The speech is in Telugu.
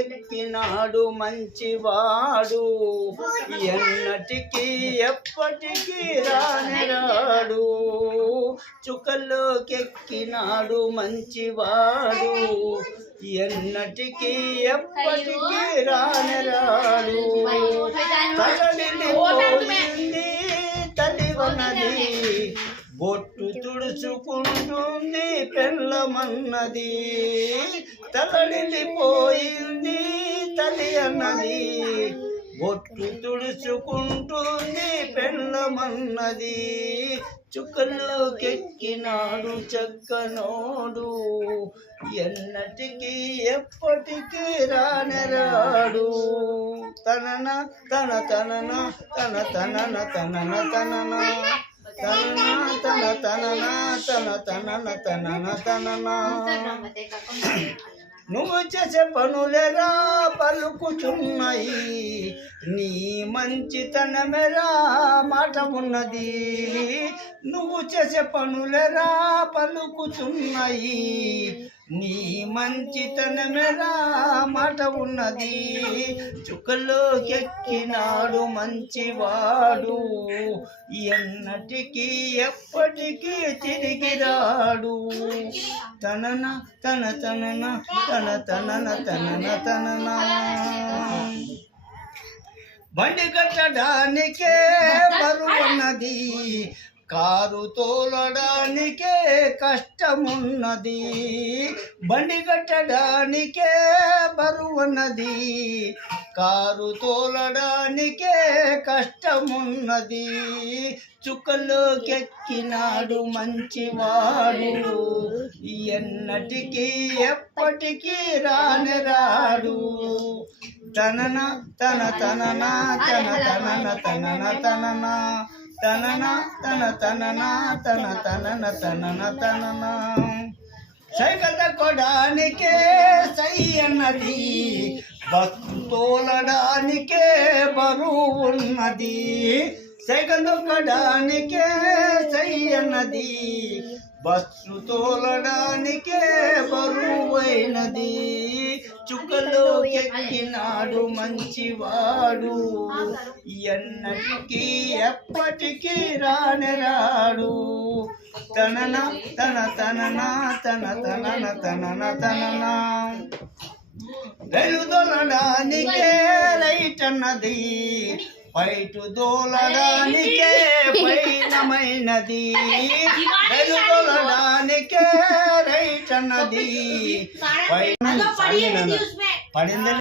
కెక్కినాడు మంచివాడు ఎన్నటికీ ఎప్పటికీ రానిరాడు చుక్కలోకెక్కినాడు మంచివాడు ఎన్నటికీ ఎప్పటికీ రానిరాడు తలడిల్లిపోయింది తల్లివన్నది బొట్టు తుడుచుకుంటుంది పెళ్ళమన్నది తలడిల్లిపోయింది తల్లి అన్నది బొట్టు తుడుచుకుంటుంది పెళ్ళమన్నది చుక్కలోకెక్కినాడు చక్కనోడు ఎన్నటికీ ఎప్పటికీ రానరాడు తనన తన తనన తన తనన తనన తనన తన తనన తన తనన తనన తనన నువ్వు చేసే పనులేరా పలుకుచున్నాయి నీ మంచితనమేరా మాట ఉన్నది నువ్వు చేసే పనులేరా పలుకుచున్నాయి నీ మంచితనమేరా మాట ఉన్నది చుక్కలోకెక్కినాడు మంచివాడు ఎన్నటికీ ఎప్పటికీ తిరిగి రాడు తనన తన తనన తన తనన తనన తనన బండి కట్టడానికే బరువున్నది కారు తోలడానికే కష్టమున్నది బండి కట్టడానికే బరువున్నది కారు తోలడానికే కష్టమున్నది చుక్కలోకెక్కినాడు మంచివాడు ఎన్నటికీ ఎప్పటికీ రానిరాడు తనన తన తనన తన తనన తనన తనన తనన తన తనన తన తనన తనన తనన సైకిల్ తొక్కడానికే సై అన్నది బస్సు తోలడానికే బరువు ఉన్నది సైకిల్ తొక్కడానికే సై అన్నది బస్సు తోలడానికే బరువైనది చుక్కలోకెక్కినాడు మంచివాడు ఎన్నటికీ ఎప్పటికీ రానిరాడు తనన తన తనన తన తనన తనన తనన రైలు దోలడానికే రైట్ అన్నది పైటు దోలడానికే పైనమైనది రైలు దోలడానికే రైట్ అన్నది పడింది